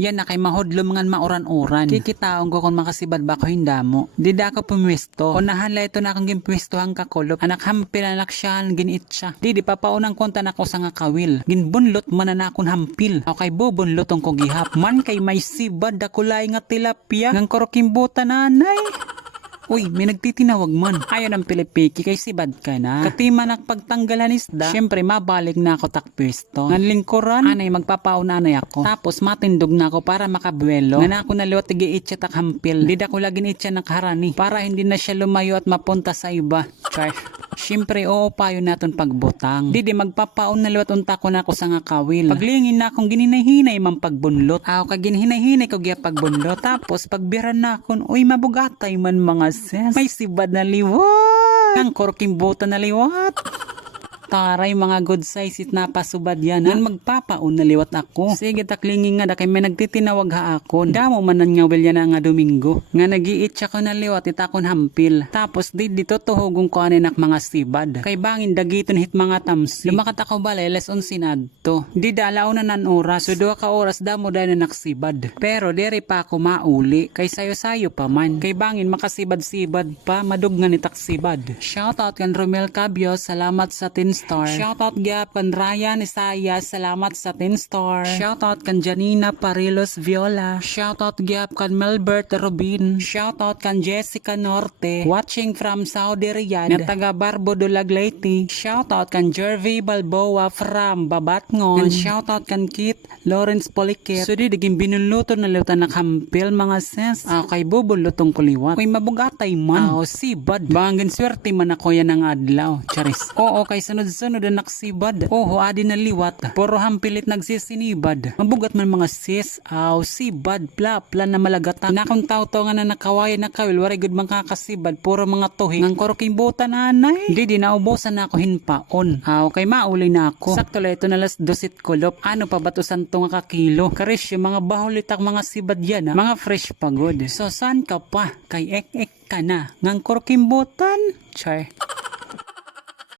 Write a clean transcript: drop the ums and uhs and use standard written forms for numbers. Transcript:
Yan na kay mahudlo mga mauran-uran. Kikitaon ko kung makasibad ba ko hinda mo. Dida ako pumwesto. Unahan la ito na akong gimpwestohan kakulop. Anak hampil anak siya ginit siya. Di papaunang konta na ko sa nga kawil. Ginbunlot man na akong hampil. O kay bubunlot ang kogihap. Man kay may sibad da kulay nga tilapia. Ngang korokimbuta nanay. Uy, may nagtitinawag man. Ayon ang Pilipiki kay sibad ka na. Katima nakpagtanggalan isda. Siyempre mabalik na ako takpwesto. Ngan lingkuran, anay magpapaunanay ako. Tapos matindog na ako para makabuelo. Nga na ako naliwat tigiitsa tak hampil. Di ko lagin itsa nakaharani. Para hindi na siya lumayo at mapunta sa iba. Char. Siyempre, oo payo naton pagbutang. Di magpapaon na liwat unta ko na ako sa nga kawil. Paglingin na akong gininahinay man pagbunlot. Ako ka gininahinay ko giya pagbunlot. Tapos pagbiran na akong, uy mabugatay man mga sis. May sibad na liwat. Ang korkimbuta na liwat. Taray mga good size it napasubad yan. Ngan magpapaon na liwat ako. Sige taklingi nga da kay may nagtitinawag ha akon. Damo man nga wilya na nga Domingo. Nga nagiit siya ko na liwat itakon hampil. Tapos dito tuhugong ko anin mga sibad. Kay bangin dagiton hit mga tamsi. Lumakat ako balay les 11 nadto. Di dalaw na nan oras. So 2 ka oras damo dahil na naksibad. Pero diri pa ako mauli. Kay sayo-sayo pa man. Kay bangin makasibad-sibad pa. Madug nga ni taksibad. Shoutout kan Romel Cabio. Salamat sa 10 star. Shoutout gap kan Ryan Isaias, salamat sa 10 star. Shoutout kan Janina Parilos Viola. Shoutout gap kan Melbert Rubin. Shoutout kan Jessica Norte, watching from Saudi Riyadh, na taga Barbo Dulag Leyte. Shoutout kan Jervy Balboa from Babatngon. And shoutout kan Kit Lawrence Polikit. So di diging binuluto na lutan nakampil mga sis. Kay bubulutong kuliwat. Kay mabugatay man. Sibad. Bangin swerte man ako yan ang adlaw. Charis. Oo, kay sunod na naksibad. Oho, adi na liwat. Puro hampilit nagsisinibad. Mabugat man mga sis. Sibad. Pla na malagatan. Nakong tao-tao nga na nakawaya na kawil. Waray good mga kakasibad. Puro mga tuhing. Ang korokimbutan anay. Di naubusan na ako hinpaon. Okay, mauli na ako. Sakto lang ito na las 12 kulop. Ano pa ba to santo nga kakilo? Karis yung mga bahulitak mga sibad yan. Mga fresh pagod. So, saan ka pa? Kay ek-ek ka na. Ngang korokimbutan? Char.